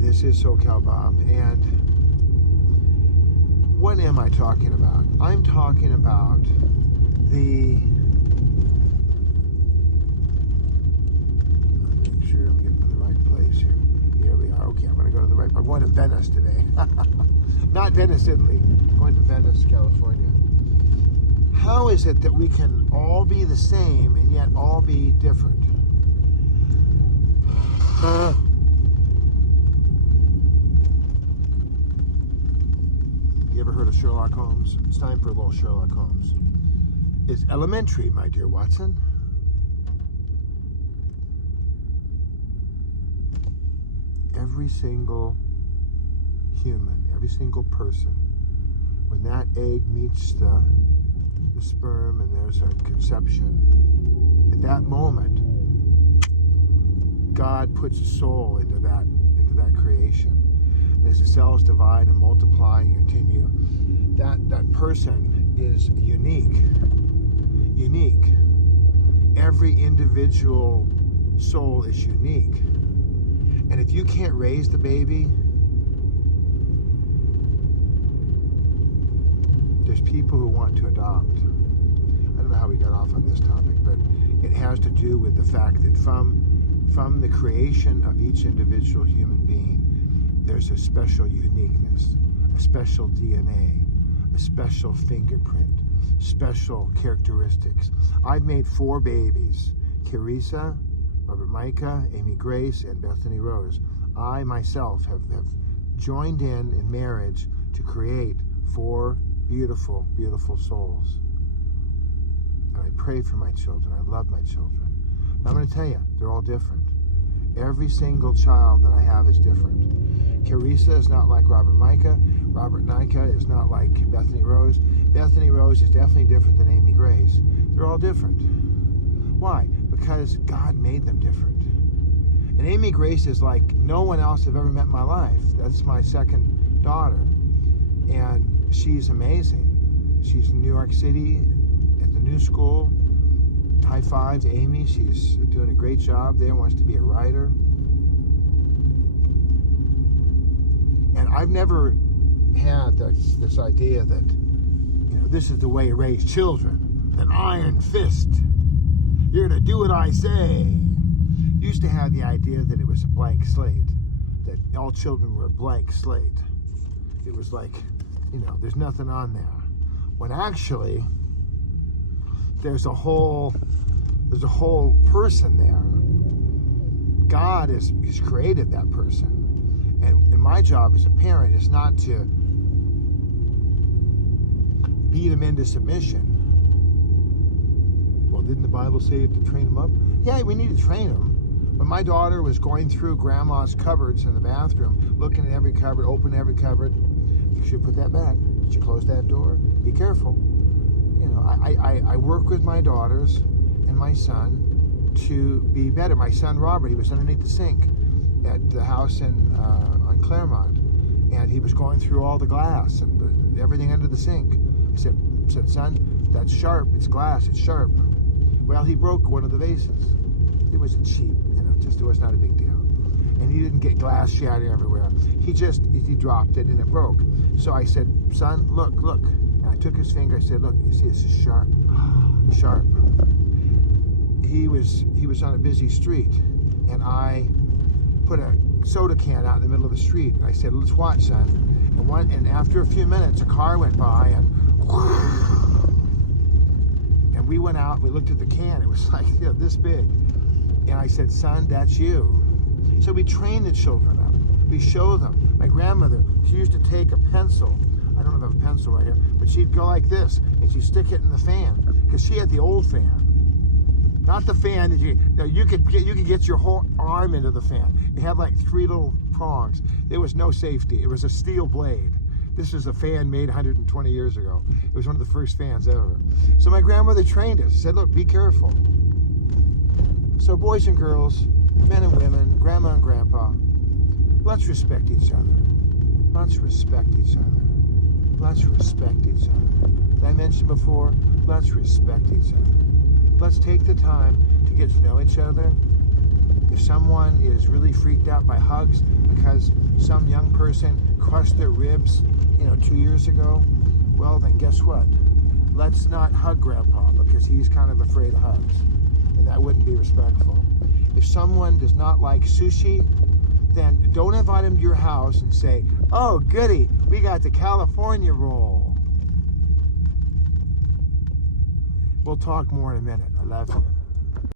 this is SoCal Bob, and what am I talking about? I'm talking about make sure I'm getting to the right place here. Here we are. Okay, I'm going to go to the right place. I'm going to Venice today. Not Venice, Italy. I'm going to Venice, California. How is it that we can all be the same and yet all be different? You ever heard of Sherlock Holmes? It's time for a little Sherlock Holmes. It's elementary, my dear Watson. Every single human, every single person, when that egg meets the sperm and there's a conception, at that moment, God puts a soul into that creation. And as the cells divide and multiply and continue, that person is unique. Every individual soul is unique. And if you can't raise the baby, there's people who want to adopt. I don't know how we got off on this topic, but it has to do with the fact that from the creation of each individual human being, there's a special uniqueness, a special DNA, a special fingerprint, special characteristics. I've made 4 babies: Carissa, Robert Micah, Amy Grace, and Bethany Rose. I myself have joined in marriage to create 4 beautiful, beautiful souls. And I pray for my children. I love my children. But I'm going to tell you, they're all different. Every single child that I have is different. Carissa is not like Robert Micah. Robert Micah is not like Bethany Rose. Bethany Rose is definitely different than Amy Grace. They're all different. Why? Because God made them different. And Amy Grace is like no one else I've ever met in my life. That's my second daughter. And she's amazing. She's in New York City at the new school. High five to Amy. She's doing a great job there, wants to be a writer. And I've never had this idea that, this is the way you raise children. An iron fist. You're going to do what I say. Used to have the idea that it was a blank slate, that all children were a blank slate. It was like, there's nothing on there. When actually, there's a whole person there. God has created that person. And my job as a parent is not to beat them into submission. Well, didn't the Bible say to train them up? Yeah, we need to train them. When my daughter was going through grandma's cupboards in the bathroom, looking at every cupboard, opening every cupboard, you should put that back. Did you close that door? Be careful. I work with my daughters and my son to be better. My son Robert, he was underneath the sink at the house on Claremont, and he was going through all the glass and everything under the sink. I said, son, that's sharp. It's glass. It's sharp. Well, he broke one of the vases. It was cheap, it was not a big deal. And he didn't get glass shattering everywhere. He dropped it and it broke. So I said, son, look. And I took his finger. I said, look, you see, this is sharp. Sharp. He was on a busy street, and I put a soda can out in the middle of the street. I said, let's watch, son. And after a few minutes, a car went by, and we went out, we looked at the can. It was like, this big. And I said, son, that's you. So we train the children up. We show them. My grandmother, she used to take a pencil. I don't have a pencil right here, but she'd go like this, and she'd stick it in the fan, because she had the old fan. Not the fan that you could get your whole arm into the fan. It had like 3 little prongs. There was no safety. It was a steel blade. This was a fan made 120 years ago. It was one of the first fans ever. So my grandmother trained us. She said, look, be careful. So boys and girls, men and women, grandma and grandpa, let's respect each other. Let's respect each other. Let's respect each other. Did I mention before? Let's respect each other. Let's take the time to get to know each other. If someone is really freaked out by hugs because some young person crushed their ribs, 2 years ago, well then guess what? Let's not hug Grandpa because he's kind of afraid of hugs, and that wouldn't be respectful. If someone does not like sushi, then don't invite him to your house and say, oh goody, we got the California roll. We'll talk more in a minute. I love you.